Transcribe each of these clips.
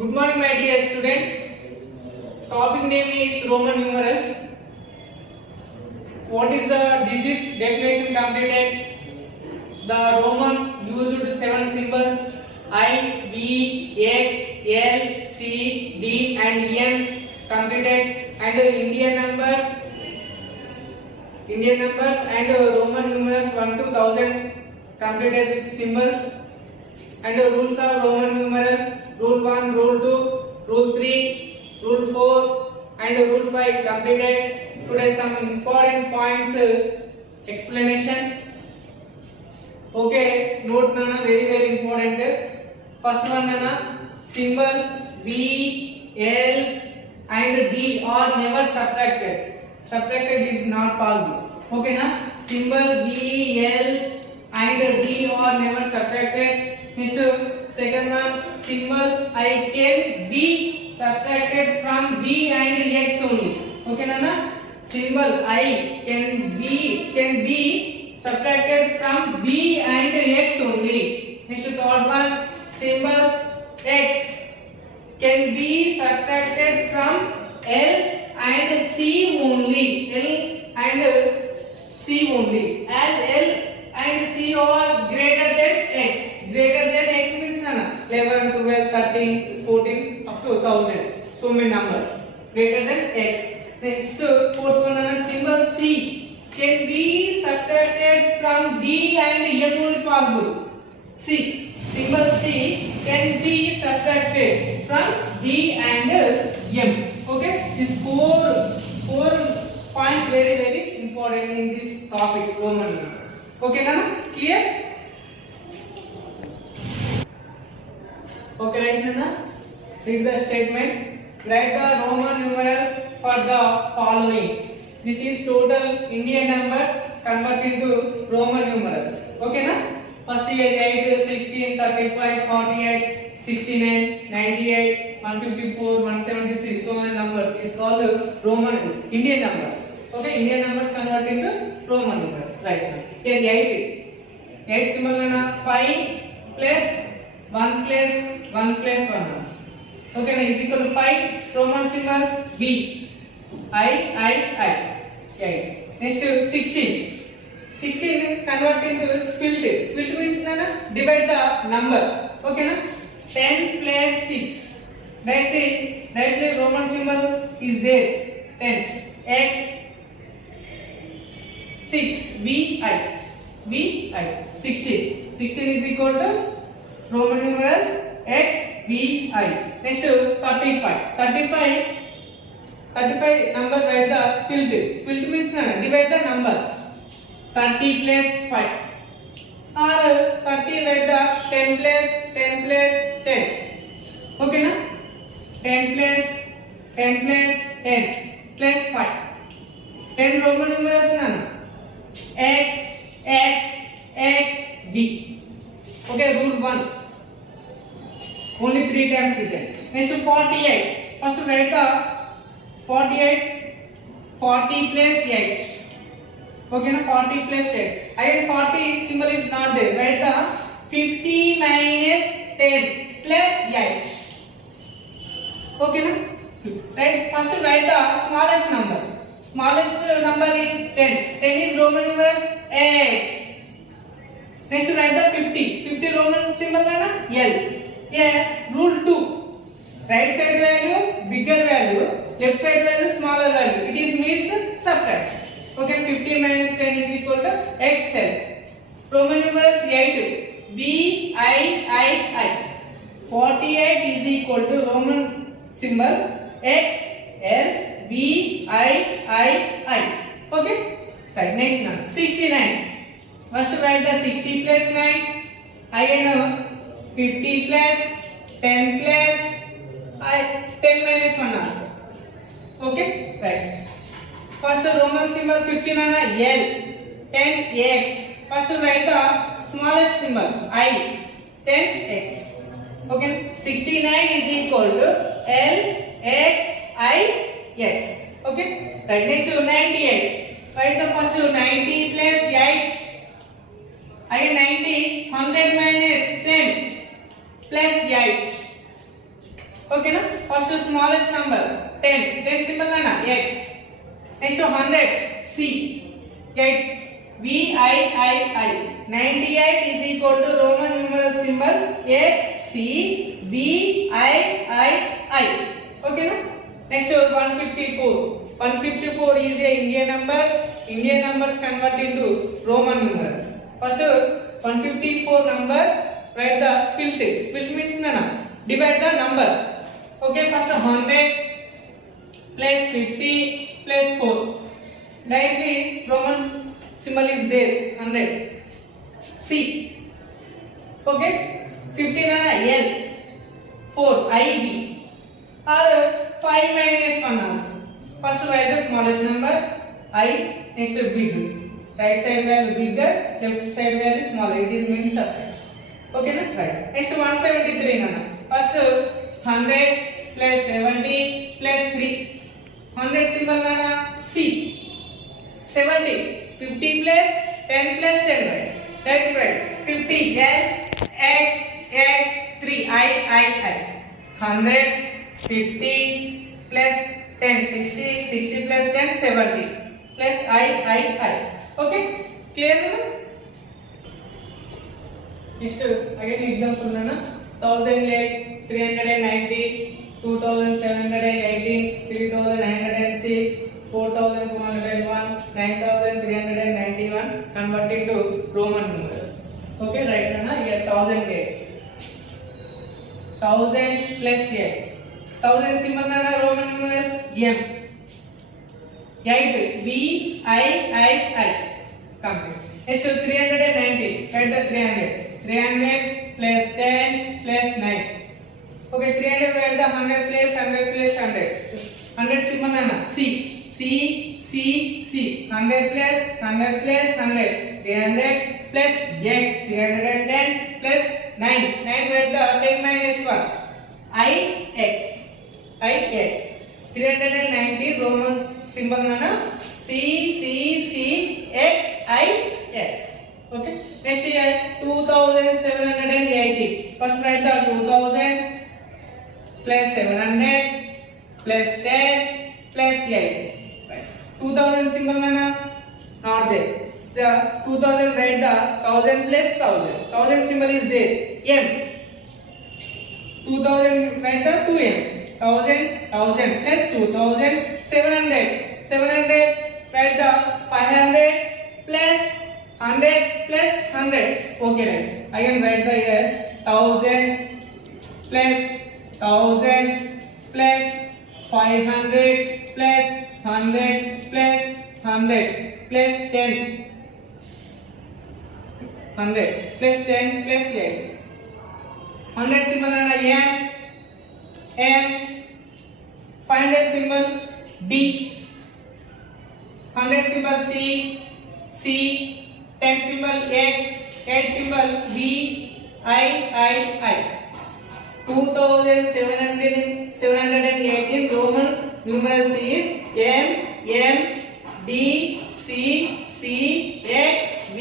Good morning, my dear student. Topic name is Roman numerals. What is the digits definition completed? The Roman used 7 symbols I, B, X, L, C, D and N completed, and Indian numbers and Roman numerals 1 to 1000 completed with symbols, and rules of Roman numeral: rule 1, rule 2, rule 3, rule 4 and rule 5 completed. Today some important points explanation. Okay, note nana, very important. First one nana, symbol B, L and D are never subtracted. Subtracted is not possible. Okay na? Symbol B, L and D are never subtracted. Next, second one, symbol I can be subtracted from B and X only. Okay nana? Symbol I can be subtracted from B and X only. Next, third one, symbols X can be subtracted from L and C only. L and C only. As L and C are greater than X. Greater than X means 11, 12, 13, 14 up to 1000. So many numbers greater than X. Next, fourth one, symbol C can be subtracted from D and M only possible. C, symbol C can be subtracted from D and M. Okay, these four points very important in this topic, Roman numerals. Okay, Nana? Clear? Okay, right, Nana? Read the statement. Write the Roman numerals for the following. This is total Indian numbers convert into Roman numerals. Okay, na? First here 8, 16, 35, 48, 69, 98, 154, 173. So many numbers is called Roman Indian numbers. Okay, Indian numbers convert into Roman numerals. Right now. Here 8. 8 symbol na 5 plus 1 plus 1 plus 1. Okay, now is equal to 5. Roman symbol B. I. Okay. Next 16. 16 convert into split. Split means divide the number. Okay na? 10 plus 6. Directly Roman symbol is there. 10. X 6. B I. 16. 16 is equal to Roman numerals X B I. Next 35. 35 number write the split. Split means divide the number. 30 plus 5. Or 30 write the 10 plus 10. Okay na? 10 plus 10 plus 5. 10 Roman numerals na. X B. Okay, rule 1. Only 3 times written. Next 48. First write the 48. 40 plus 8. Okay, na 40 plus 8. Again 40 symbol is not there. Write the 50 minus 10 plus 8. Okay, na? Right. First write the smallest number. Smallest number is 10. 10 is Roman numeral X. Next write the 50. 50 Roman symbol na L. Yeah, rule 2. Right side value bigger value, left side value smaller value. It is means subtraction. Okay, 50 minus 10 is equal to XL. Roman numerals 8. B I. 48 is equal to Roman symbol XL B I. Okay. Right. Next one. 69. First write the 60 plus 9. Again 50 plus 10 plus 10 minus 1 also. Okay, right. First Roman symbol 15 L. 10x. First write the smallest symbol I. 10x. Okay, 69 is equal to L X I X. Okay, right. Next to 98. Write the first 90 plus 8. Again 90. 100 minus 10 plus 8. Okay na? First smallest number 10. 10 symbol na X. Next to 100 C. 8 V I. 98 is equal to Roman numeral symbol X C B I. Okay na? Next 154. 154 is a Indian numbers. Indian numbers convert into Roman numerals. First 154 number, write the split. Split means nana. Divide the number. Okay, first 100 plus 50 plus 4. Directly Roman symbol is there. 100 C. Okay, 50 nana L. 4 I B. Or 5 minus 1 also. First write the smallest number I, next to big. Right side value bigger, left side value smaller. It is means subtraction. Okay na? Right. Next 173 nana. First 100 plus 70 plus 3. 100 symbol nana C. 70. 50 plus 10 plus 10 right. That's right. 50 L X 3 I. 100 50 plus 10 60 plus 10 70 plus I. Okay, clear na? Next again example na 1008 390 2718 3906 4201 9391 converted to Roman numerals. Okay, right na? Here 1008 1000 plus 8 1000 symbol na Roman numerals M 8 V I. Complete. Next 390. Write the 300. 300 plus 10 plus 9. Okay, 300 write the 100 plus 100 plus 100. 100 symbol na C. 100 plus 100 plus 100. 300 plus X. 310 plus 9. 9 write the 10 minus 1. I X. 390 Roman symbol na C X I X. Okay. Next here 2780. First write the 2000 plus 700 plus 10 plus 8. Right. 2000 symbol na not there. The 2000 write the 1000 plus 1000. 1000 symbol is there. M. 2000 write the 2 M's. 1000 plus 2000 700 write the 500 plus 100 plus 100. Okay, right. Again write the here 1000 plus 1000 plus 500 plus 100 plus 100 plus 10 100 plus 10 plus 8. 100 symbol na M 500 symbol D. 100 symbol C 10 symbol X 8 symbol B I 2718 Roman numeral is M D C X V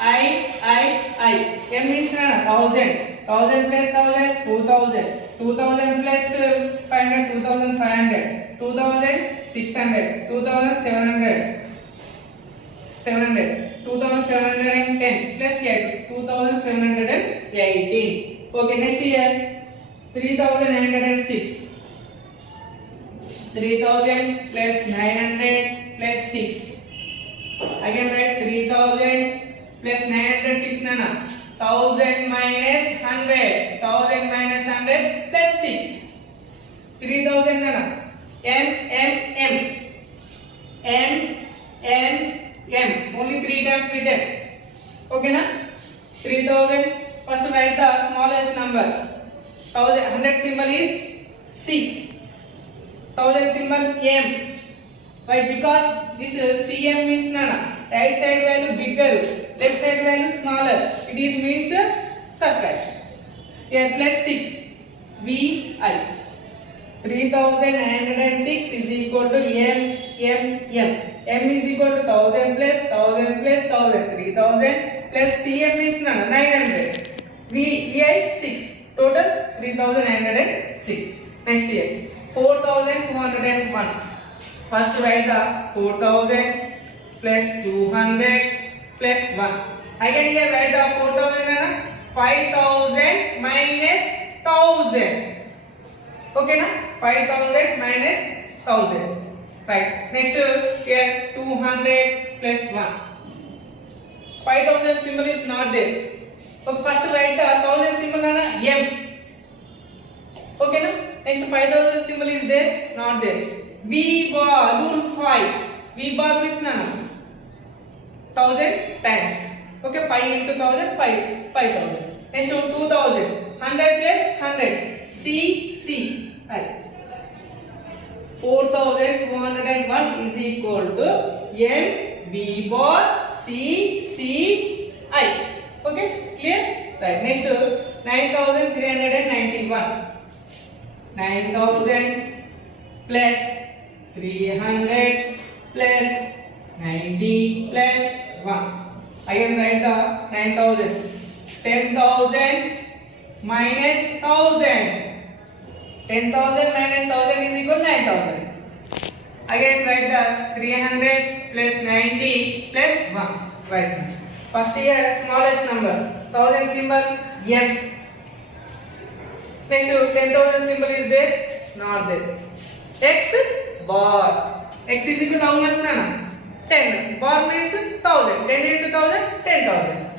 I. M means 1000 plus 1000 2000 plus 500 2500 2600 2700 2710 plus 8 2718. Okay, next year 3906 3000 plus 900 plus 6. Again write 3000 plus 906 nana 1000 minus 100 plus 6. 3000 nana M only 3 times written. Okay na? 3000. First write the smallest number. 100 symbol is C. 1000 symbol M. Why? Because this CM means nana. Right side value bigger, left side value smaller. It is means subtraction. Here plus 6 VI. 3906 is equal to M. M is equal to 1000 plus 1000 plus 1000. 3000 plus CM is 900. VI 6. Total 3906. Next here 4201. First write the 4000 plus 200 plus 1. Again here write the 4000 and 5000 minus 1000. Okay na? 5000 minus 1000. Right. Next here 200 plus 1. 5000 symbol is not there. Okay, first write the 1000 symbol and M. Okay na? Next 5000 symbol is there, not there. V bar rule 5. V bar means na 1000 times. Okay, 5 into 1000, 5000. Next 2000. 100 plus 100. C I. 4201 is equal to M V bar C I. Okay, clear? Right. Next 9391. 9000 plus 300 plus 90 plus 1. Again write the 9000. 10,000 minus 1000. 10,000 minus 1000 is equal to 9,000. Again write the 300 plus 90 plus 1. Right. First here smallest number. 1000 symbol M. Next 10,000 symbol is there, not there. X bar. X is equal to how much nana? 10. Bar means 1000. 10 into 1000, 10,000.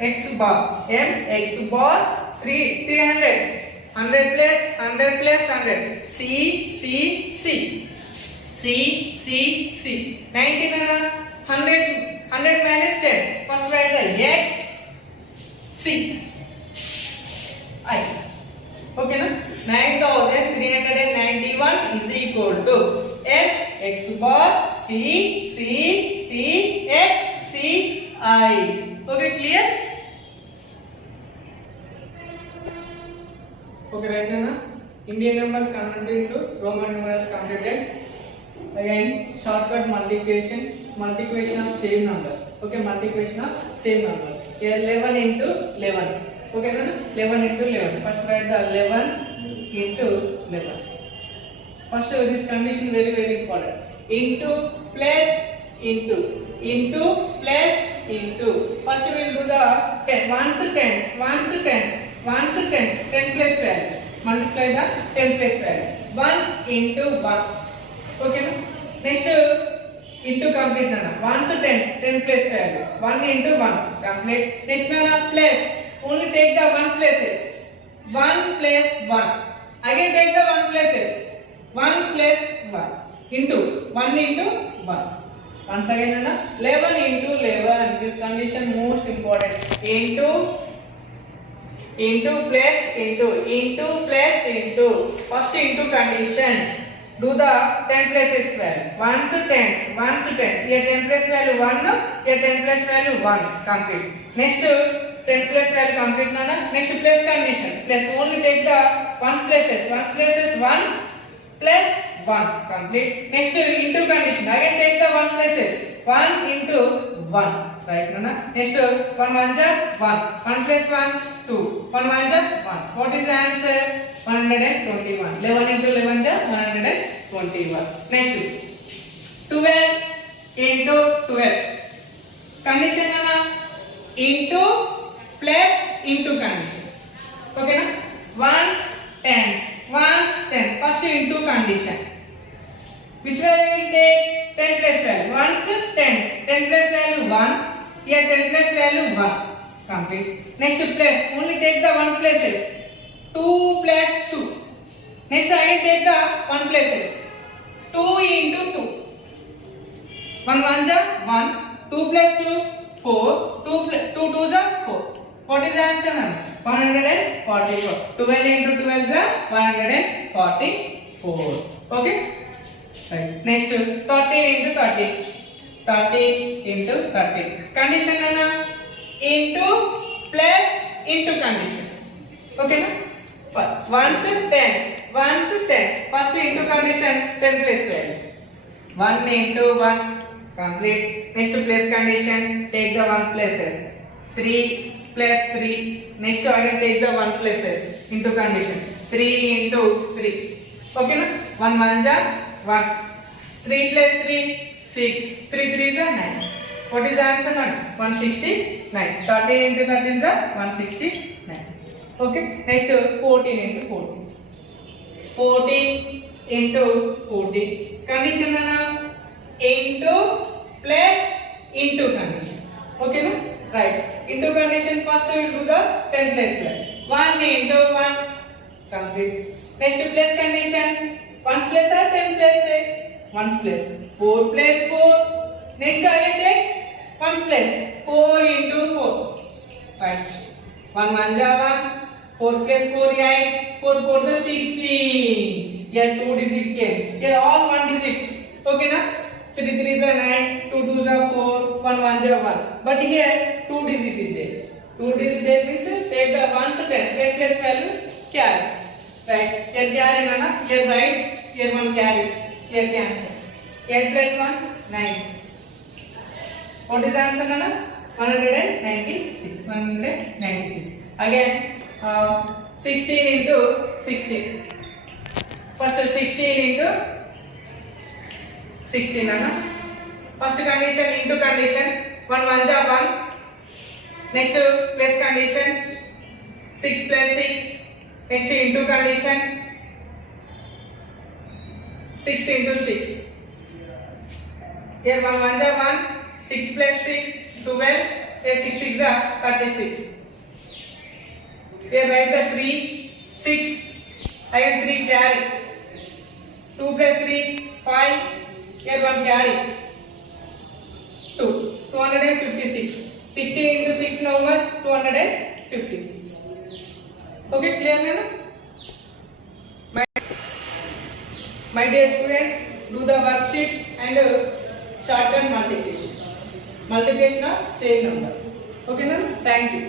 X bar. M X bar 300. 100 plus 100 plus 100. C 19 nana? 100 minus 10. First write the X C I. Okay na? 9391 is equal to M X bar C X C I. Okay, clear? Okay, right now Indian numbers converted into Roman numerals completed. Again shortcut multiplication of same number. Okay, multiplication of same number. Here 11 into 11. Okay na? 11 into 11. First write the 11 into 11. First this condition very important. Into plus into plus into. First we will do the ones tens 10 plus value. Multiply the 10 plus value. 1 into 1. Okay na? Next into complete nana. Ones tens 10 plus value. 1 into 1 complete. Next nana plus. Only take the 1 places. 1 plus 1. Again take the 1 places. 1 plus 1 into 1 into 1. Once again, 11 into 11. This condition most important. Into plus into. First into condition. Do the 10 places value. Ones tens. Here 10 place value 1. Here 10 place value 1. Complete. Next 10 place value complete nana. Next place condition. Plus only take the 1 places. 1 places 1 plus 1 complete. Next into condition. Again take the 1 places. 1 into 1. Right nana. Next 1 1 ja 1. 1 plus 1 2. 1 1 ja 1. What is the answer? 121. 11 into 11 ja 121. Next 12 into 12. Condition nana. Into plus into condition. Okay na? Ones tens. First into condition. Which value will take? 10 plus value. Ones tens. 10 plus value 1. Here 10 plus value 1. Complete. Next plus. Only take the 1 places. 2 plus 2. Next again take the 1 places. 2 into 2. 1 1 ja 1. 2 plus 2 4. 2 2 ja 4. What is the answer? 144. 12 into 12 is 144. Okay. Right. Next 13 into 13. 13 into 13. Condition nana. Into plus into condition. Okay na? Ones tens. First into condition 10 place value. 1 into 1 complete. Next place condition take the 1 places. 3 plus 3. Next again take the 1 places into condition. 3 into 3. Okay na? 1 1 ja 1. 3 plus 3 6. 3 3 is 9. What is the answer now? 169. 13 into 13 is 169. Okay. Next 14 into 14. 14 into 14. Condition na into plus into condition. Okay na? Right. Into condition first we will do the 10 plus 12. 1 into 1 complete. Next plus condition 1 plus or 10 plus 1 plus 4 plus 4. Next again take 1 plus 4 into 4. Right. 1 1 ja 1. 4 plus 4 8. 4 4 is 16. Here 2 digit came. Here all 1 digit. Okay na? 3 3 is 9. 2 2 is 4. 1 1 is 1. But here 2 digit is there. 2 digit there means take the 1 to 10. 10 plus value carry. Right. Here carry na. Here right. Here 1 carry. Here cancel. 8 plus 1 9. What is the answer na? 196. 196. Again 16 into 16. First 16 into 16 na. First condition into condition 1 1 ja 1. Next plus condition 6 plus 6. Next into condition 6 into 6. Here 1 1 ja 1. 6 plus 6 12. Here 6 6 ja 36. Here write the 3 6. Again 3 carry. 2 plus 3 5. Here 1 carry. 2 256. 16 into 6 now was 256. Okay, clear na? My dear students, do the worksheet and shorten multiplication. Multiplication of same number. Okay na? Thank you.